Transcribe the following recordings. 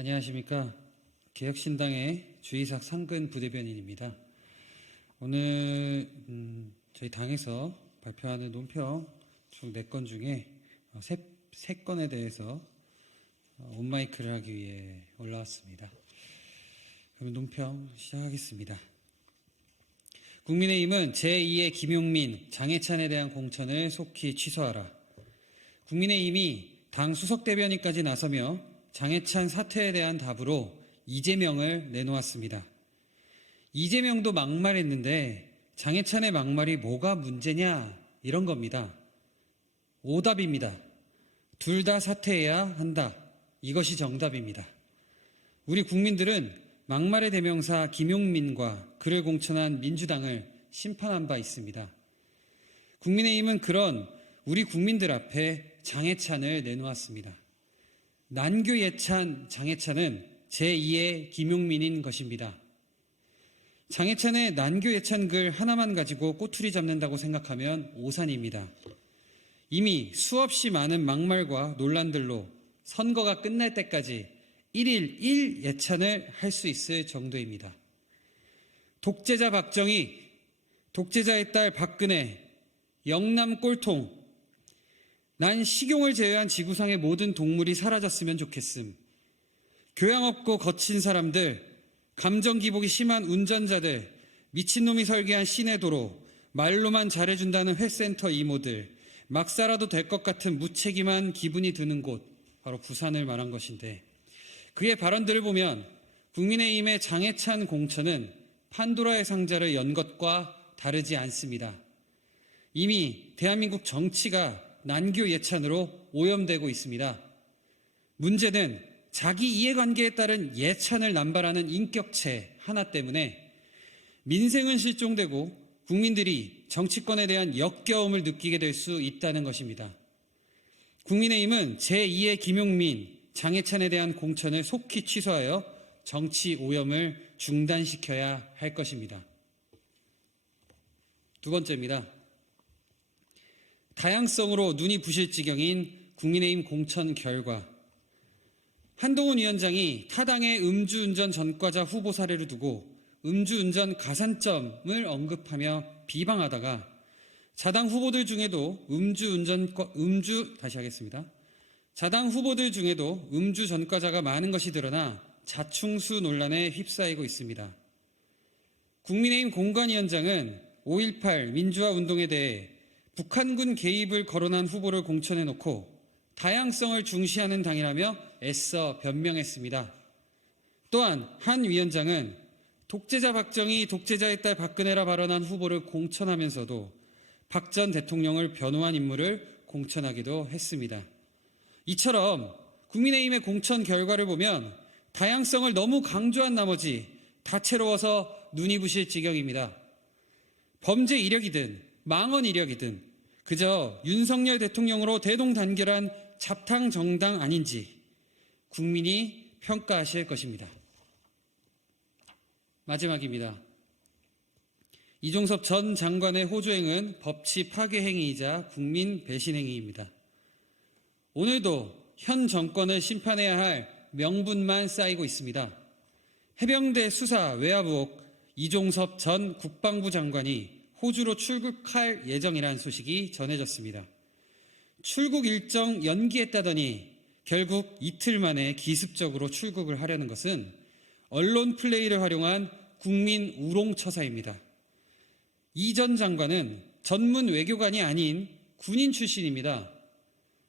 안녕하십니까. 개혁신당의 주이삭 상근 부대변인입니다. 오늘 저희 당에서 발표하는 논평 총 4건 중에 3건에 대해서 온마이크를 하기 위해 올라왔습니다. 그럼 논평 시작하겠습니다. 국민의힘은 제2의 김용민, 장해찬에 대한 공천을 속히 취소하라. 국민의힘이 당 수석대변인까지 나서며 장해찬 사퇴에 대한 답으로 이재명을 내놓았습니다. 이재명도 막말했는데 장해찬의 막말이 뭐가 문제냐 이런 겁니다. 오답입니다. 둘 다 사퇴해야 한다. 이것이 정답입니다. 우리 국민들은 막말의 대명사 김용민과 그를 공천한 민주당을 심판한 바 있습니다. 국민의힘은 그런 우리 국민들 앞에 장해찬을 내놓았습니다. 난교예찬 장해찬은 제2의 김용민인 것입니다. 장해찬의 난교예찬 글 하나만 가지고 꼬투리 잡는다고 생각하면 오산입니다. 이미 수없이 많은 막말과 논란들로 선거가 끝날 때까지 1일 1예찬을 할 수 있을 정도입니다. 독재자 박정희, 독재자의 딸 박근혜, 영남 꼴통, 난 식용을 제외한 지구상의 모든 동물이 사라졌으면 좋겠음. 교양 없고 거친 사람들, 감정 기복이 심한 운전자들, 미친놈이 설계한 시내 도로, 말로만 잘해준다는 회센터 이모들, 막 살아도 될 것 같은 무책임한 기분이 드는 곳, 바로 부산을 말한 것인데, 그의 발언들을 보면 국민의힘의 장해찬 공천은 판도라의 상자를 연 것과 다르지 않습니다. 이미 대한민국 정치가 난교예찬으로 오염되고 있습니다. 문제는 자기 이해관계에 따른 예찬을 남발하는 인격체 하나 때문에 민생은 실종되고 국민들이 정치권에 대한 역겨움을 느끼게 될 수 있다는 것입니다. 국민의힘은 제2의 김용민, 장해찬에 대한 공천을 속히 취소하여 정치 오염을 중단시켜야 할 것입니다. 두 번째입니다. 다양성으로 눈이 부실 지경인 국민의힘 공천 결과. 한동훈 위원장이 타당의 음주운전 전과자 후보 사례를 두고 음주운전 가산점을 언급하며 비방하다가 자당 후보들 중에도 자당 후보들 중에도 음주 전과자가 많은 것이 드러나 자충수 논란에 휩싸이고 있습니다. 국민의힘 공관위원장은 5.18 민주화 운동에 대해 북한군 개입을 거론한 후보를 공천해놓고 다양성을 중시하는 당이라며 애써 변명했습니다. 또한 한 위원장은 독재자 박정희, 독재자의 딸 박근혜라 발언한 후보를 공천하면서도 박 전 대통령을 변호한 인물을 공천하기도 했습니다. 이처럼 국민의힘의 공천 결과를 보면 다양성을 너무 강조한 나머지 다채로워서 눈이 부실 지경입니다. 범죄 이력이든 망언 이력이든 그저 윤석열 대통령으로 대동단결한 잡탕 정당 아닌지 국민이 평가하실 것입니다. 마지막입니다. 이종섭 전 장관의 호주행은 법치 파괴 행위이자 국민 배신 행위입니다. 오늘도 현 정권을 심판해야 할 명분만 쌓이고 있습니다. 해병대 수사 외압 의혹 이종섭 전 국방부 장관이 호주로 출국할 예정이라는 소식이 전해졌습니다. 출국 일정 연기했다더니 결국 이틀 만에 기습적으로 출국을 하려는 것은 언론 플레이를 활용한 국민 우롱처사입니다. 이 전 장관은 전문 외교관이 아닌 군인 출신입니다.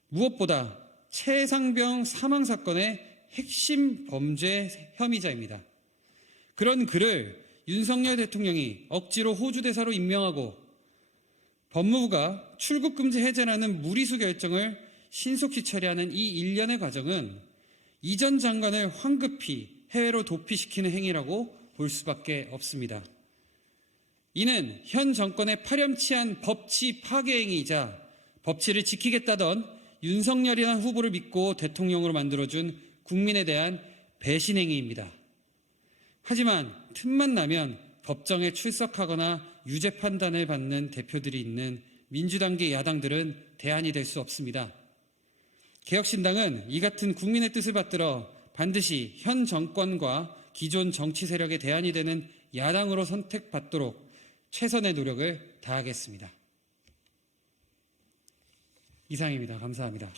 무엇보다 최상병 사망 사건의 핵심 범죄 혐의자입니다. 그런 그를 윤석열 대통령이 억지로 호주 대사로 임명하고 법무부가 출국 금지 해제라는 무리수 결정을 신속히 처리하는 이 일련의 과정은 이 전 장관을 황급히 해외로 도피시키는 행위라고 볼 수밖에 없습니다. 이는 현 정권의 파렴치한 법치 파괴 행위이자 법치를 지키겠다던 윤석열이라는 후보를 믿고 대통령으로 만들어준 국민에 대한 배신 행위입니다. 하지만 틈만 나면 법정에 출석하거나 유죄 판단을 받는 대표들이 있는 민주당계 야당들은 대안이 될 수 없습니다. 개혁신당은 이 같은 국민의 뜻을 받들어 반드시 현 정권과 기존 정치 세력의 대안이 되는 야당으로 선택받도록 최선의 노력을 다하겠습니다. 이상입니다. 감사합니다.